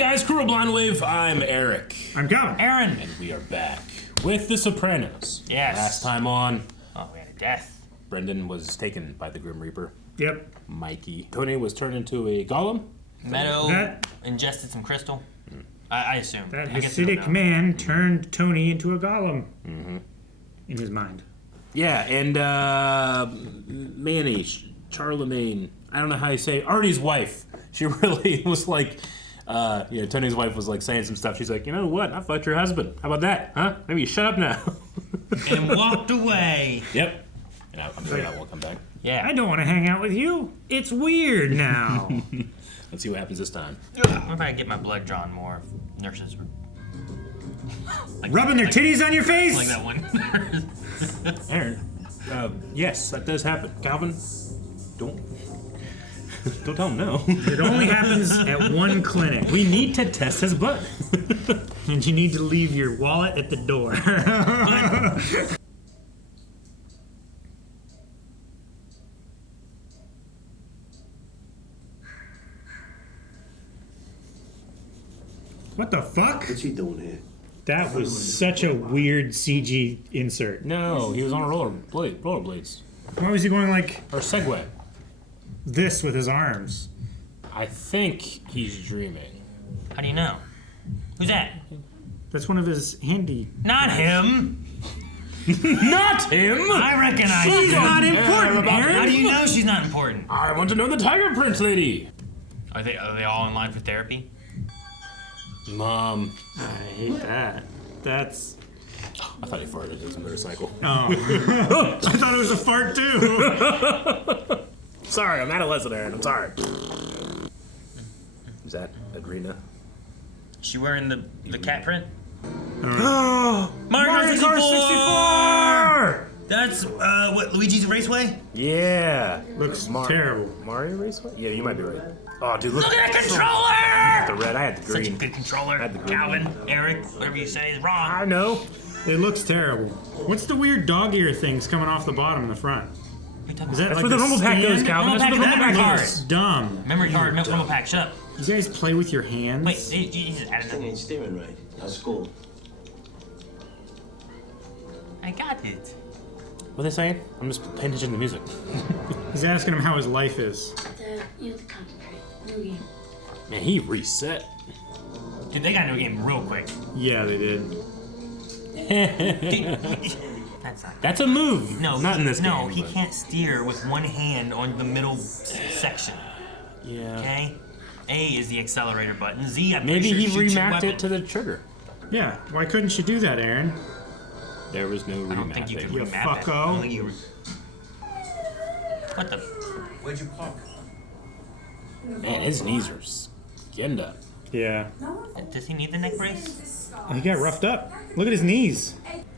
guys, Crew of Blind Wave. I'm Eric. I'm Calvin. Aaron. And we are back with The Sopranos. Yes. Last time on, we had a death. Brendan was taken by the Grim Reaper. Yep. Mikey. Tony was turned into a golem. Meadow ingested some crystal. I assume. That I guess we don't Hasidic know. man turned Tony into a golem. In his mind. Yeah, and Manny, Charlemagne, I don't know how you say it, Artie's wife. She really was like, Tony's wife was like saying some stuff. She's like, you know what? I fucked your husband. How about that? Huh? Maybe you shut up now. And walked away. Yep. And I'm sure that won't come back. Yeah. I don't want to hang out with you. It's weird now. Let's see what happens this time. What if I get my blood drawn more? If nurses were like, Rubbing their titties on your face? like that one. Aaron, yes, that does happen. Calvin, don't tell him no. It only happens at one clinic. We need to test his blood. And you need to leave your wallet at the door. What the fuck? What's he doing here? That was such a weird CG insert. No, he was on a rollerblades. Why was he going like Or Segway. this with his arms? I think he's dreaming. How do you know? Who's that? That's one of his handy. Not him. Not him! I recognize She's him. not important, about Aaron. How do you know she's not important? I want to know the Tiger Prince lady. Are they all in line for therapy? Mom. I hate that. That's. I thought he farted. It was a motorcycle. Oh. I thought it was a fart too. Sorry, I'm adolescent, Aaron. I'm sorry. Is that Adrena? She wearing the cat print? Oh! Mario 64! 64! That's what, Luigi's Raceway? Yeah. Looks Mar- terrible. Mario Raceway? Yeah, you might be right. Oh, dude, look Look at that controller! the red. I had the green. Such a good controller. Had the green. Calvin, Eric, whatever you say is wrong. I know. It looks terrible. What's the weird dog ear things coming off the bottom and the front? Is Is that That's like where the a rumble pack goes, stand? Calvin. That's where the Rumble rumble pack pack is goes. It's dumb. Memory card, rumble pack, shut up. You guys play with your hands? Wait, you just added Thing that. ain't steering right. How's school? I got it. What are they saying? I'm just paying attention to the music. He's asking him how his life is. You have to concentrate. New game. Man, he reset. Dude, they got a new game real quick. Yeah, they did. That's not. That's a move. No, not in this game. No, he but- can't steer with one hand on the middle section. Yeah. Okay. A is the accelerator button. Z, I'm Maybe pretty he sure shoots your remapped weapon. it to the trigger. Yeah, why couldn't you do that, Aaron? There was no remapping. I don't think you can You remap it. fucko. Only you. What the? Where'd you park? Man, his knees are skinned up. Yeah. Does he need the neck brace? He got roughed up. Look at his knees.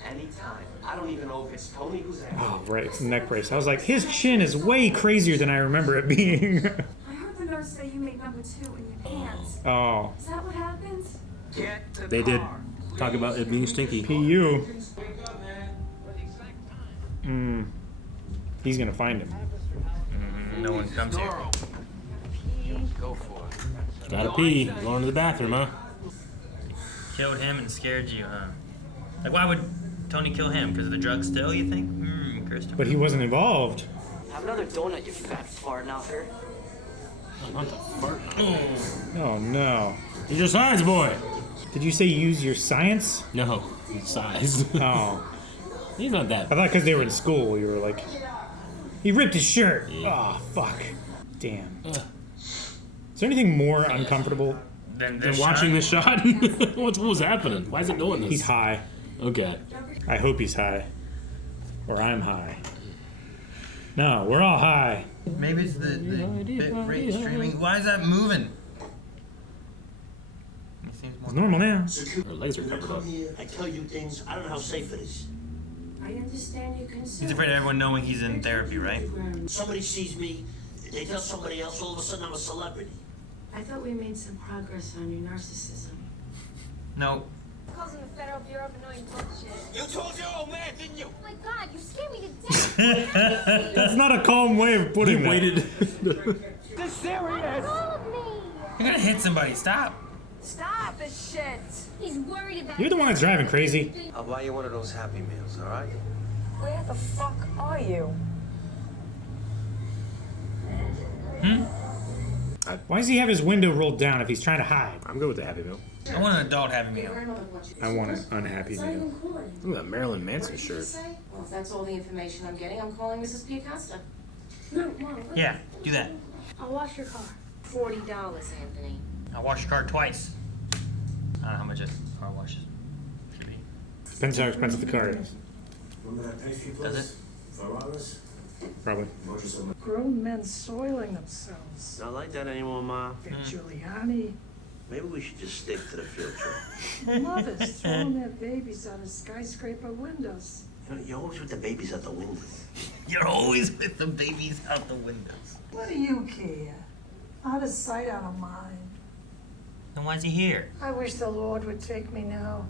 Anytime. I don't even know if it's Tony who's at. Oh, right, it's a neck brace. I was like, his chin is way crazier than I remember it being. I heard the nurse say you made number 2 in your pants. Oh, Is that what happened? Get the They did car. talk about it being stinky. PU. He's gonna find him. No one comes here. Go for it. Gotta pee. Going to the bathroom, huh? Killed him and scared you, huh? Like, why would Tony kill him? Because of the drugs still, you think? Christopher. But he wasn't involved. Have another donut, you fat fart out there. Not the fart. Oh no. He's your science boy. Did you say use your science? No, he's size. Oh. He's not that. I thought because they were in school, you were like, he ripped his shirt. Oh, fuck. Damn. Is there anything more uncomfortable? Then And watching this shot, what was happening? Why is it doing this? He's high. Okay. I hope he's high. Or I'm high. No, we're all high. Maybe it's the bit rate streaming. Why is that moving? It seems It's more. normal now. Her legs are covered up. I tell you things. I don't know how safe it is. I understand your concern. He's afraid of everyone knowing he's in therapy, right? Somebody sees me, they tell somebody else, all of a sudden I'm a celebrity. I thought we made some progress on your narcissism. No. Calls him the Federal Bureau of Annoying Bullshit. You told your old man, didn't you? Oh my god, you scared me to death. That's not a calm way of putting He that. waited. Let go of me. You're gonna hit somebody. Stop. Stop this shit! He's worried about You're the one that's driving crazy. I'll buy you one of those Happy Meals, all right? Where the fuck are you? Why does he have his window rolled down if he's trying to hide? I'm good with the Happy Meal. I want an adult Happy Meal. I want an unhappy meal. Look at that Marilyn Manson shirt. Well, if that's all the information I'm getting, I'm calling Mrs. Piacosta. No, Mom. Yeah, do that. I'll wash your car. $40, Anthony. I'll wash your car twice. I don't know how much a car washes. Should be. Depends how expensive the car is. Does it? Probably. Grown men soiling themselves. Not like that anymore, Ma. They're Giuliani. Maybe we should just stick to the field trip. Mothers throwing their babies out of skyscraper windows. You know, you're always with the babies at the window. You're always with the babies out the windows. What do you care? Out of sight, out of mind. Then why's he here? I wish the Lord would take me now.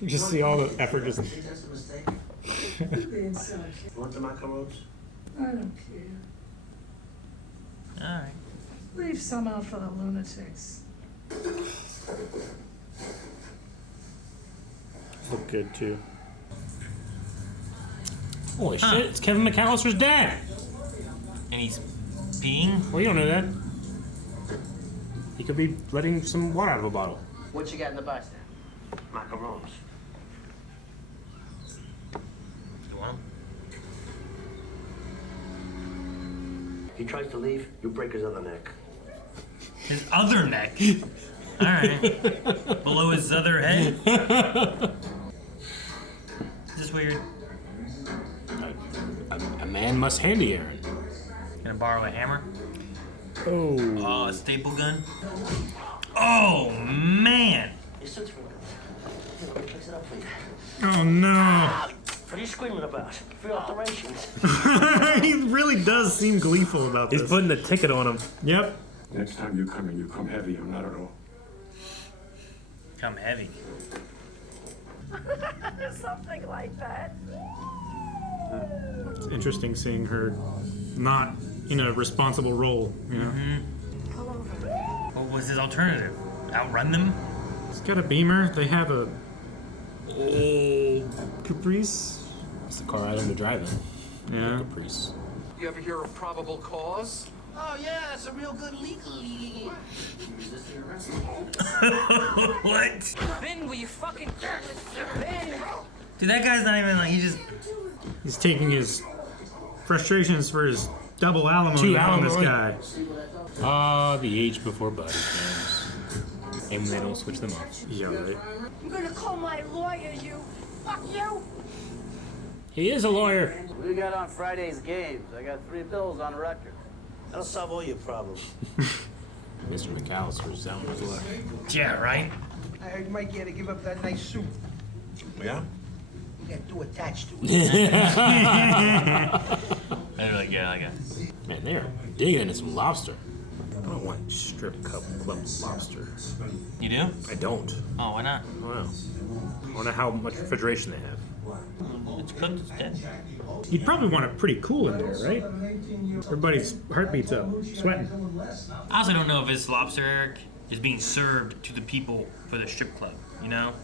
You just see all the effort just. Think that's a mistake? Being so You want the macarons? I don't care. Alright. Leave some out for the lunatics. Look good too. Holy shit, it's Kevin McAllister's dad. And he's peeing? Well, you don't know that. He could be letting some water out of a bottle. What you got in the box there? Macarons. You want him? He tries to leave, you break his other neck. His other neck? Alright. Below his other head? Is this weird? A man must handy Aaron. Gonna borrow a hammer? Oh. Oh, a staple gun? Oh, man! Your suit's for Here, let me fix it up for you. Oh no. What are you screaming about? Free alterations. He really does seem gleeful about He's this. putting the ticket on him. Yep. Next time you come in, you come heavy or not at all. Come heavy. Something like that. It's interesting seeing her not in a responsible role, you know? What was his alternative? Outrun them? He's got a Beamer. They have a Caprice. It's the car I learned to drive in. Yeah. Caprice. You ever hear of probable cause? Oh, yeah, that's a real good legal. What? Ben, will you fucking... Ben! Dude, that guy's not even like, he just... He's taking his frustrations for his double alimony Two on this alimony. guy. Ah, the age before body cams. And when they don't switch them off. Yeah, right. I'm gonna call my lawyer, you. Fuck you. He is a lawyer. What do you got on Friday's games? I got 3 bills on record. That'll solve all your problems. Mr. McAllister's down his luck. Yeah, right? I heard Mike had to give up that nice suit. Yeah? You got 2 attached to it. They're like, yeah, I got Man, they're digging into some lobster. I don't want strip club lobster. You do? I don't. Oh, why not? I don't know. I wonder how much refrigeration they have. It's cooked, it's dead. You'd probably want it pretty cool in there, right? Everybody's heartbeat's up, sweating. I also don't know if this lobster, Eric, is being served to the people for the strip club, you know?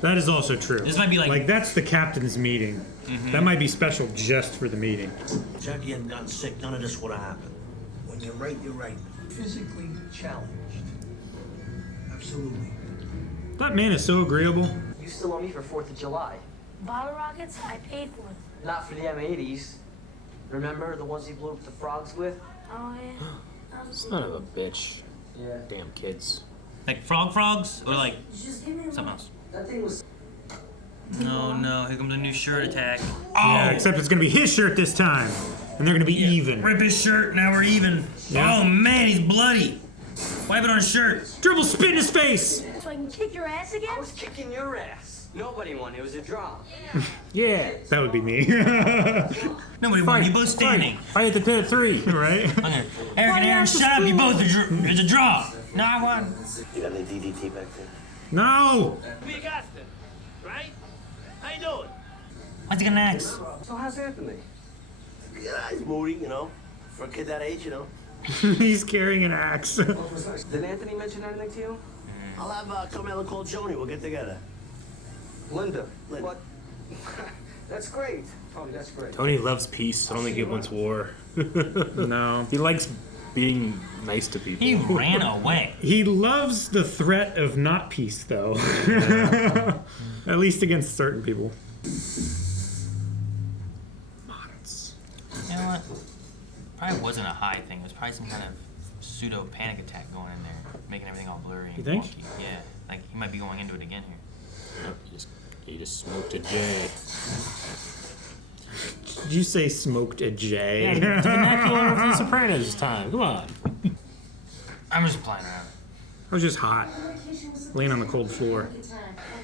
That is also true. This might be like- that's the captain's meeting. That might be special just for the meeting. Jackie hadn't gotten sick, none of this would have happened. When you're right, you're right. Physically challenged. Absolutely. That man is so agreeable. You still owe me for 4th of July. Bottle rockets? I paid for them. Not for the M80s. Remember the ones you blew up the frogs with? Oh, yeah. Son of a bitch. Yeah. Damn kids. Like frogs? Or like Just give me a something else? That thing was... No, no, here comes a new shirt attack. Yeah, except it's gonna be his shirt this time. And they're gonna be even. Rip his shirt, now we're even. Yeah. Oh man, he's bloody. Wipe it on his shirt. Dribble, spit in his face! So I can kick your ass again? I was kicking your ass. Nobody won. It was a draw. Yeah. That would be me. Nobody won. You both standing. Fight at the pit of 3. Right? Okay. Eric and Aaron, shut up. You both. It's a draw. No, I won. You got any DDT back there? No! Piacosta, right? How you doing? What's he gonna ask? So how's Anthony? Yeah, he's moody, you know. For a kid that age, you know. He's carrying an axe. Did Anthony mention anything to you? I'll have Carmela call Joni. We'll get together. Linda. Linda. What? That's great. Tony, that's great. Tony loves peace. I don't think he wants war. No. He likes being nice to people. He ran away. He loves the threat of not peace, though. At least against certain people. Models. You know what? Probably wasn't a high thing. It was probably some kind of pseudo panic attack going in there, making everything all blurry and You think? wonky. Yeah, like he might be going into it again here. Yep, he just smoked a J. Did you say smoked a J? Yeah, it's vernacular from the Sopranos time. Come on. I'm just playing around. I was just hot, laying on the cold floor.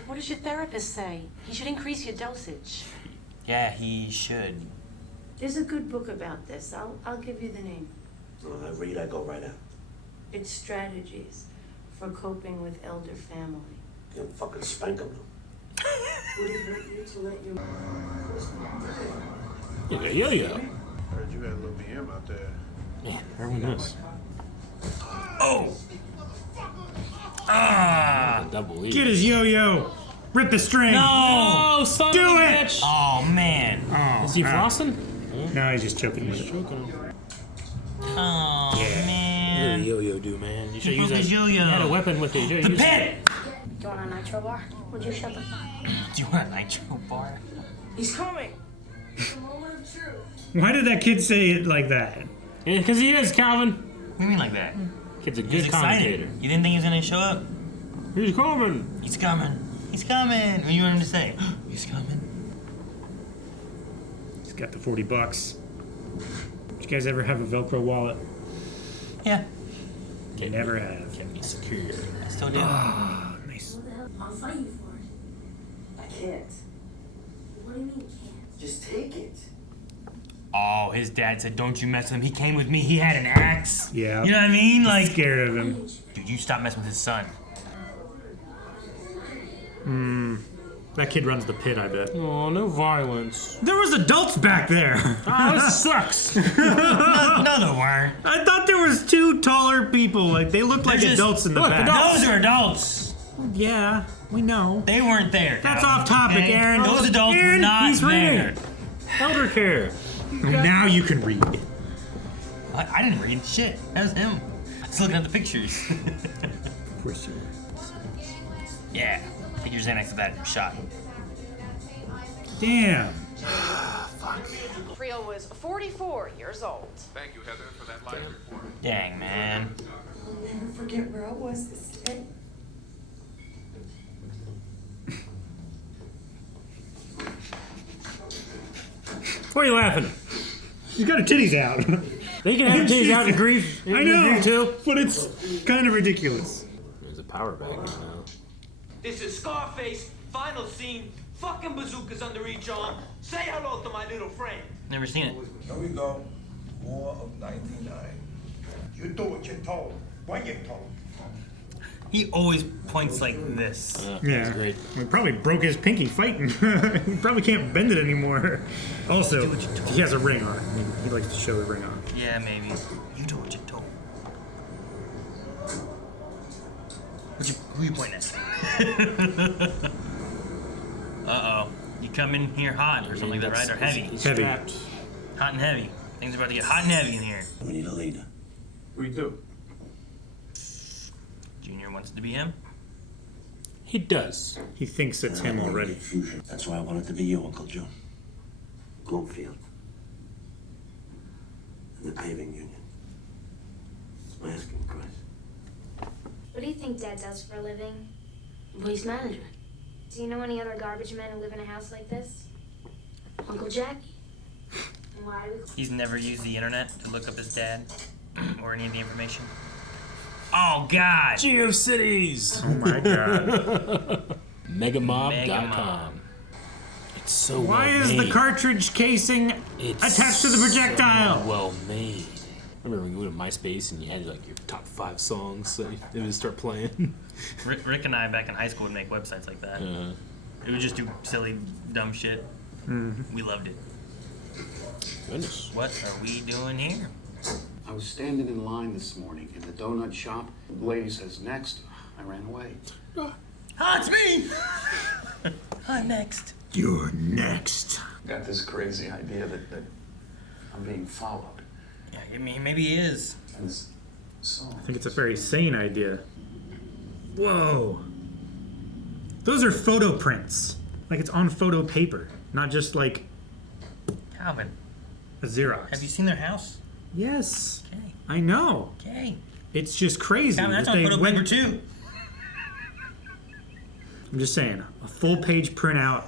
What does your therapist say? He should increase your dosage. Yeah, he should. There's a good book about this. I'll give you the name. I read, I go right out. It's Strategies for Coping with Elder Family. You fucking spank him. Would it hurt you to let your Yo. Heard you had a little BM out there. Man, everyone knows. Oh! Ah! Double E. Get his yo-yo. Rip the string. No! Oh, son Do of a it! bitch. Oh man! Oh, Is he no. flossing? No, he's just choking with it. Oh What did man! the yo-yo do, man? You should He use broke his that. yo-yo. You had a weapon with you. The pit! Do you want a nitro bar? Would you shut the fuck up? Do you want a nitro bar? He's coming. Why did that kid say it like that? Yeah, because he is, Calvin. What do you mean like that? Kid's a He was good excited. commentator. You didn't think he was gonna show up? He's coming. He's coming. He's coming. What do you want him to say? He's coming. He's got the $40. Did you guys ever have a Velcro wallet? Yeah, Never have. Kept me secure. I still do. Ah, nice. I'll fight you for it. I can't. What do you mean you can't? Just take it. Oh, his dad said, "Don't you mess with him. He came with me. He had an axe." Yeah. You know what I mean? Like, Scared of him. dude, you stop messing with his son. That kid runs the pit, I bet. Oh, no violence. There was adults back there. Oh, this sucks. No, there weren't. I thought there was two taller people. Like they looked like They're just- adults in the look, back. adults. Those are adults. Yeah, we know. They weren't there. That's Calvin, off topic, okay? Aaron. Those adults were Aaron, not he's there. reading. Elder care. Now you can read. I didn't read shit. That was him. I was looking at the pictures. Of course you were. Yeah, take your Xanax to that shot. Damn. Creel was 44 years old. Thank you, Heather, for that live report. Dang, man. I'll never forget where I was this day. Why are you laughing? You got her titties out. They can have titties out in grief. I in know, grief too. but it's kind of ridiculous. There's a power bag now. This is Scarface, final scene, fucking bazookas under each arm. Say hello to my little friend. Never seen it. Here we go. War of 99. You do what you're told. When you're told. He always points like this. Yeah, great. He probably broke his pinky fighting. He probably can't bend it anymore. Also, he has a ring on. He likes to show the ring on. Yeah, maybe. You do what you're told. Who you pointing at? Uh-oh. You come in here hot or something like that, right? Or heavy. He's Heavy. strapped. Hot and heavy. Things are about to get hot and heavy in here. We need a leader. We do. Junior wants to be him. He does. He thinks it's him already. Fusion. That's why I wanted to be you, Uncle Joe. Bloomfield. And the paving union. It's my asking price. What do you think Dad does for a living? Waste management. Do you know any other garbage men who live in a house like this? Uncle Jackie. And why do we... He's never used the internet to look up his dad or any of the information. Oh, God! GeoCities. Oh my god. Megamob.com. It's so Why well is the made. cartridge casing It's attached to the projectile? So well made. Remember when you go to MySpace and you had like your top 5 songs that it would start playing? Rick and I back in high school would make websites like that. It would just do silly, dumb shit. We loved it. Goodness. What are we doing here? I was standing in line this morning in the donut shop. The lady says, next. I ran away. Ah, it's me! I'm next. You're next. Got this crazy idea that I'm being followed. Yeah, I mean, maybe he is. And so I think it's a very sane idea. Whoa. Those are photo prints. Like it's on photo paper, not just like Calvin, a Xerox. have you seen their house? Yes. Okay. I know. Okay. It's just crazy. Calvin, that's that on they photo went- paper too. I'm just saying, a full page printout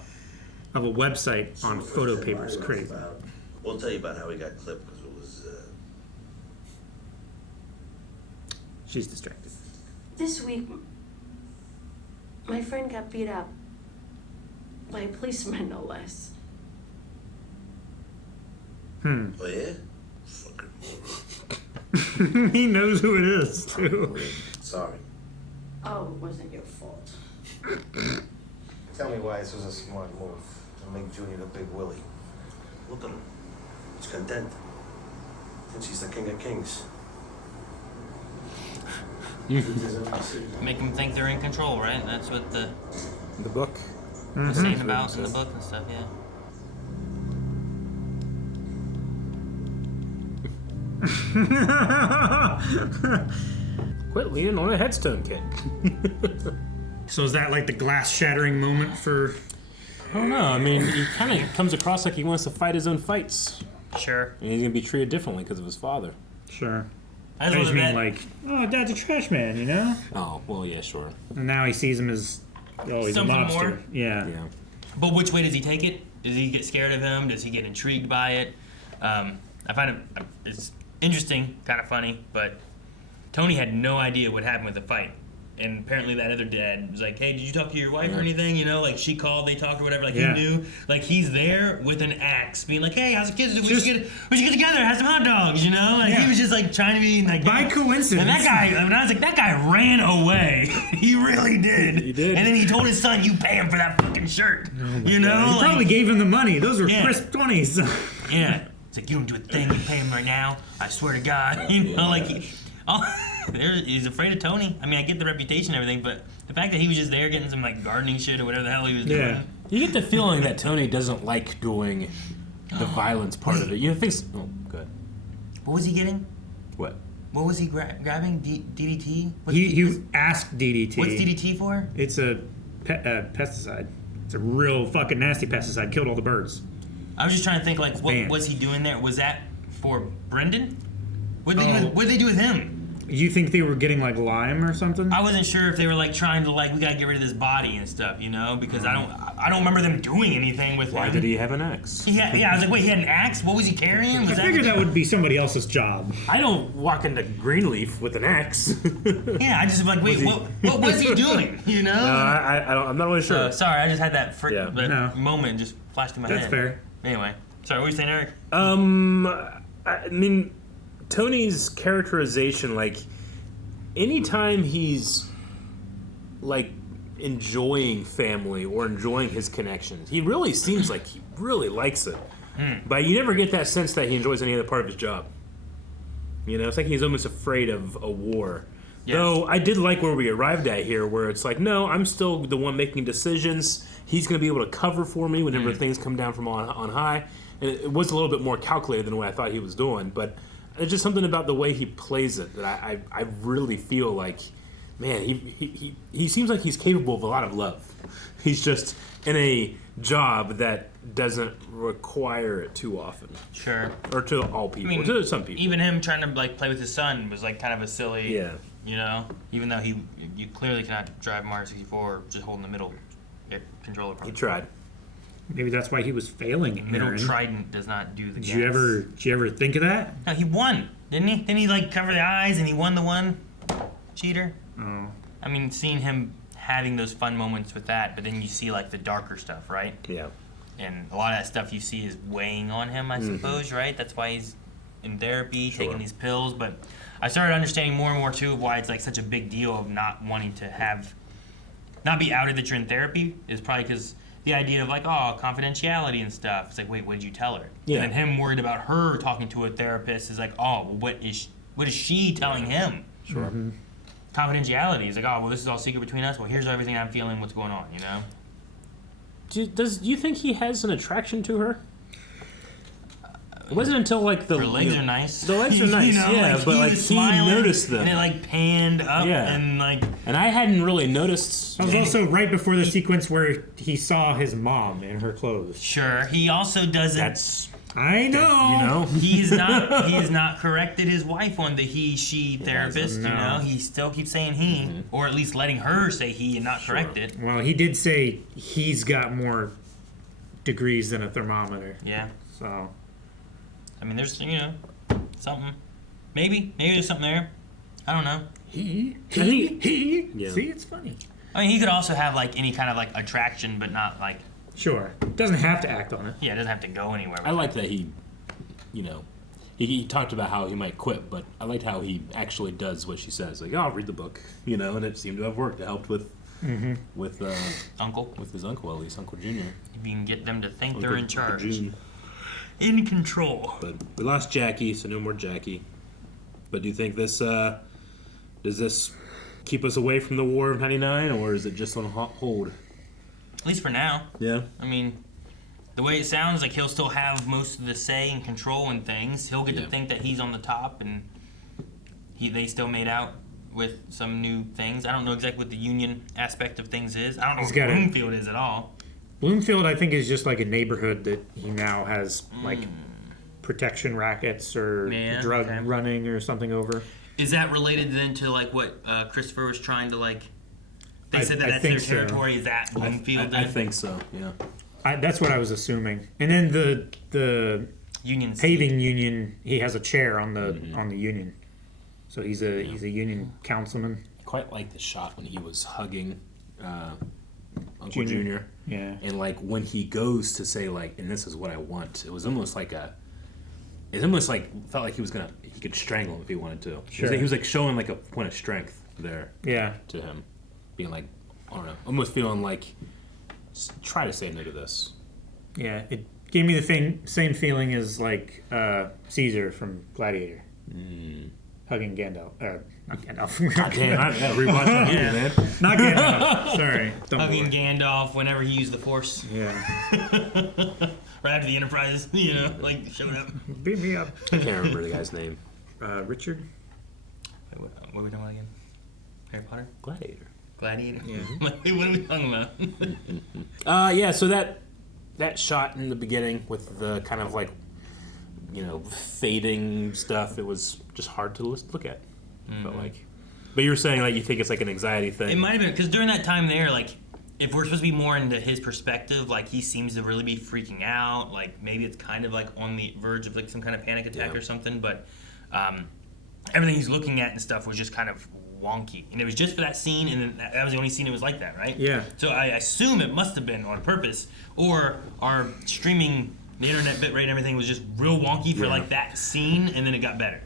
of a website on photo paper is crazy. We'll tell you about how he got clipped because it was. She's distracted. This week, my friend got beat up by a policeman, no less. Oh yeah. He knows who it is, too. Sorry. Oh, it wasn't your fault. Tell me why this was a smart move to make Junior the big Willie. Look at him. He's content. Thinks he's the king of kings. Make them think they're in control, right? That's what the book. was saying about in the book and stuff, yeah. Quit leaning on a headstone, kid. So is that like the glass shattering moment for... I don't know. I mean, he kind of comes across like he wants to fight his own fights. Sure. And he's going to be treated differently because of his father. Sure. I just mean like, oh, Dad's a trash man, you know? Oh, well, yeah, sure. And now he sees him as, oh, he's Something a mobster. more? Yeah. But which way does he take it? Does he get scared of him? Does he get intrigued by it? I find it's interesting, kind of funny, but Tony had no idea what happened with the fight. And apparently that other dad was like, hey, did you talk to your wife or anything? You know, like she called, they talked or whatever. Like he knew. Like he's there with an axe being like, hey, how's the kids? We should get together, have some hot dogs, you know? Like he was just like trying to be like. By coincidence. And that guy, I was like, that guy ran away. He really did. He did. And then he told his son, you pay him for that fucking shirt. You know? He probably gave him the money. Those were Yeah. crisp 20s. Yeah. It's like, you don't do a thing, you pay him right now. I swear to God. You know, like, he's afraid of Tony. I mean, I get the reputation and everything, but the fact that he was just there getting some, like, gardening shit or whatever the hell he was doing. You get the feeling that Tony doesn't like doing the violence part of it. You think... Oh, good. What was he getting? What? What was he grabbing? DDT? He asked DDT. What's DDT for? It's a pesticide. It's a real fucking nasty pesticide. Killed all the birds. I was just trying to think, like, what was he doing there? Was that for Brendan? What did they do with him? You think they were getting like Lyme or something? I wasn't sure if they were like trying to like we gotta get rid of this body and stuff, you know, because I don't remember them doing anything with him. Why did he have an axe? Yeah, I was like, wait, he had an axe? What was he carrying? I figured that would be somebody else's job. I don't walk into Greenleaf with an axe. Yeah, I just like, wait, what was he doing? You know? No, I'm not really sure. Sorry, I just had that Yeah. moment just flashed in my head. That's fair. Anyway, sorry, what were you saying, Eric? I mean, Tony's characterization, like, anytime he's, like, enjoying family or enjoying his connections, he really seems like he really likes it. But you never get that sense that he enjoys any other part of his job. You know, it's like he's almost afraid of a war. Yeah. Though I did like where we arrived at here, where it's like, no, I'm still the one making decisions. He's going to be able to cover for me whenever things come down from on high. And it was a little bit more calculated than what I thought he was doing. But it's just something about the way he plays it that I really feel like, man, he seems like he's capable of a lot of love. He's just in a job that doesn't require it too often. Sure. Or to all people, I mean, to some people. Even him trying to like play with his son was like kind of a silly, you know, even though you clearly cannot drive Mario 64 just holding the middle controller. He tried. Maybe that's why he was failing. Middle Aaron. trident does not do the gas. Did you ever think of that? No, he won, didn't he? Didn't he like cover the eyes and he won the one? Cheater. Oh. I mean, seeing him having those fun moments with that, but then you see like the darker stuff, right? Yeah. And a lot of that stuff you see is weighing on him, I suppose, right? That's why he's in therapy, taking these pills. But I started understanding more and more too of why it's like such a big deal of not wanting to not be outed that you're in therapy is probably because the idea of like, oh, confidentiality and stuff. It's like, wait, what did you tell her? Yeah. And then him worried about her talking to a therapist is like, oh, well, what is what is she telling him? Sure. Mm-hmm. Confidentiality. He's like, oh, well, this is all secret between us. Well, here's everything I'm feeling. What's going on? You know. Do you think he has an attraction to her? It wasn't until like her legs are nice. The legs are nice, yeah, but like he noticed them, and it like panned up, and like. And I hadn't really noticed. That was also right before the sequence where he saw his mom in her clothes. Sure, he also doesn't. I know. You know, he has not corrected his wife on the he/she therapist. No. You know, he still keeps saying he, or at least letting her say he and not correct it. Well, he did say he's got more degrees than a thermometer. Yeah. So. I mean, there's something. Maybe there's something there. I don't know. He. Yeah. See, it's funny. I mean, he could also have like any kind of like attraction, but not like. Sure. Doesn't have to act on it. Yeah, it doesn't have to go anywhere. I like that he talked about how he might quit, but I liked how he actually does what she says. Like, oh, I'll read the book, and it seemed to have worked. It helped with Uncle. With his uncle, at least Uncle Junior. If you can get them to think Uncle, they're in charge. Uncle In control. But we lost Jackie, so no more Jackie. But do you think this does this keep us away from the War of '99, or is it just on hold? At least for now. Yeah. I mean, the way it sounds like he'll still have most of the say and control in things. He'll get to think that he's on the top, and they still made out with some new things. I don't know exactly what the union aspect of things is. I don't know what Bloomfield is at all. Bloomfield, I think, is just like a neighborhood that he now has like protection rackets or drug running or something over. Is that related then to like what Christopher was trying to like? They said that's their territory. So. Is that Bloomfield? I think so. Yeah. That's what I was assuming. And then the union paving union, he has a chair on the union, so he's a union councilman. I quite like the shot when he was hugging Uncle Junior. Yeah. And like when he goes to say like, and this is what I want. It was almost like felt like he could strangle him if he wanted to. Sure. He was like showing like a point of strength there. Yeah. To him, being like, I don't know, almost feeling like, try to say no to this. Yeah, it gave me the same feeling as like Caesar from Gladiator, hugging Gandalf. Not Gandalf. God damn, I gotta rewatch that movie, man. Not Gandalf. Sorry. Hugging Gandalf whenever he used the Force. Yeah. Right after the Enterprise, like showed up. Beat me up. I can't remember the guy's name. Richard. Wait, what are we talking about again? Harry Potter? Gladiator. Yeah. What are we talking about? Yeah. So that shot in the beginning with the kind of like, fading stuff, it was just hard to look at. Felt like. But you were saying like you think it's like an anxiety thing. It might have been because during that time there, like, if we're supposed to be more into his perspective, like he seems to really be freaking out. Like maybe it's kind of like on the verge of like some kind of panic attack or something. But everything he's looking at and stuff was just kind of wonky, and it was just for that scene, and then that was the only scene it was like that, right? Yeah. So I assume it must have been on purpose, or our streaming, the internet bitrate and everything was just real wonky for like that scene, and then it got better,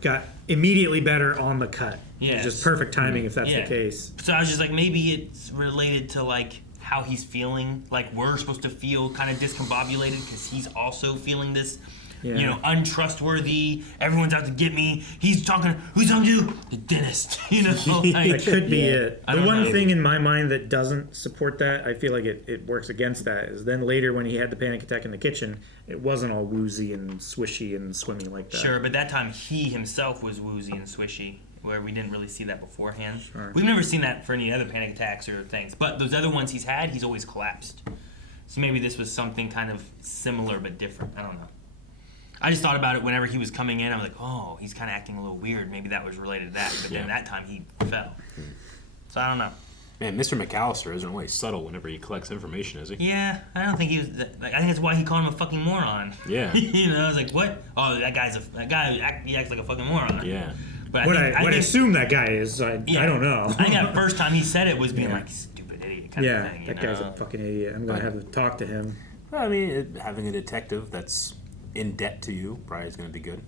Got immediately better on the cut. Yeah. Just perfect timing if that's the case. So I was just like, maybe it's related to like how he's feeling. Like we're supposed to feel kind of discombobulated because he's also feeling this. Untrustworthy. Everyone's out to get me. He's talking. Who's on you? The dentist. Like, that could be it. The one know. thing in my mind that doesn't support that, I feel like it works against that, is then later when he had the panic attack in the kitchen, it wasn't all woozy and swishy and swimming like that. Sure, but that time he himself was woozy and swishy, where we didn't really see that beforehand. Sure. We've never seen that for any other panic attacks or things. But those other ones he's had, he's always collapsed. So maybe this was something kind of similar but different. I don't know. I just thought about it whenever he was coming in. I was like, oh, he's kind of acting a little weird. Maybe that was related to that. But then that time he fell. So I don't know. Man, Mr. McAllister isn't really subtle whenever he collects information, is he? Yeah, I don't think he was. I think that's why he called him a fucking moron. Yeah. I was like, what? Oh, that guy. He acts like a fucking moron. Yeah. But I assume that guy is. I don't know. I think that first time he said it was being like, stupid idiot kind of thing. That guy's a fucking idiot. I'm gonna have to talk to him. Well, I mean, having a detective that's in debt to you probably is going to be good.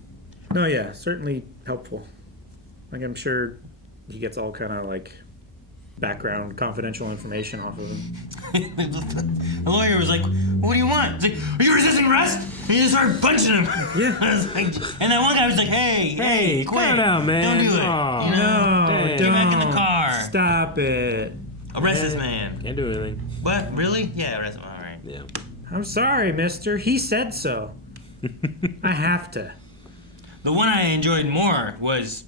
No, yeah, certainly helpful. Like I'm sure he gets all kind of like background confidential information off of him. The lawyer was like, what do you want? He's like, are you resisting arrest? He just started punching him. Yeah. I was like, and that one guy was like, hey, quit. calm down, man. Don't do it. Aw. You know? No, Get back in the car. Stop it. Arrest this man. Can't do anything. What? Really? Yeah, arrest him. All right. Yeah. I'm sorry, mister. He said so. I have to. The one I enjoyed more was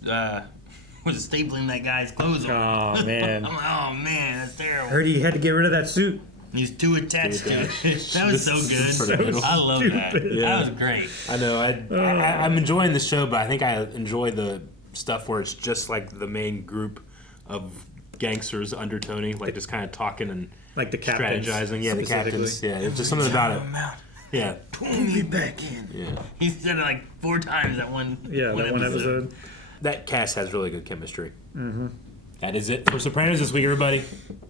stapling that guy's clothes on. Oh, man. I'm like, oh man, that's terrible. Heard he had to get rid of that suit. He's too attached to it. That was so good. I love that. Yeah. That was great. I know. I'm enjoying the show, but I think I enjoy the stuff where it's just like the main group of gangsters under Tony, like just kind of talking and like the captains, strategizing. Yeah, the captains. Yeah, it's just something about it. Yeah. Pull me back in. Yeah. He said it like 4 times that one. Yeah, that one episode. That cast has really good chemistry. Mm-hmm. That is it for Sopranos this week, everybody.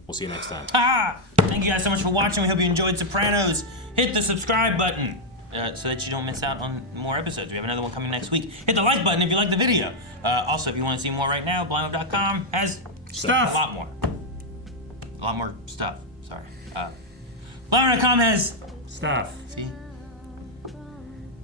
We'll see you next time. Thank you guys so much for watching. We hope you enjoyed Sopranos. Hit the subscribe button so that you don't miss out on more episodes. We have another one coming next week. Hit the like button if you like the video. Also, if you want to see more right now, blindweb.com has stuff. A lot more stuff. Sorry. Blindweb.com has stuff. See?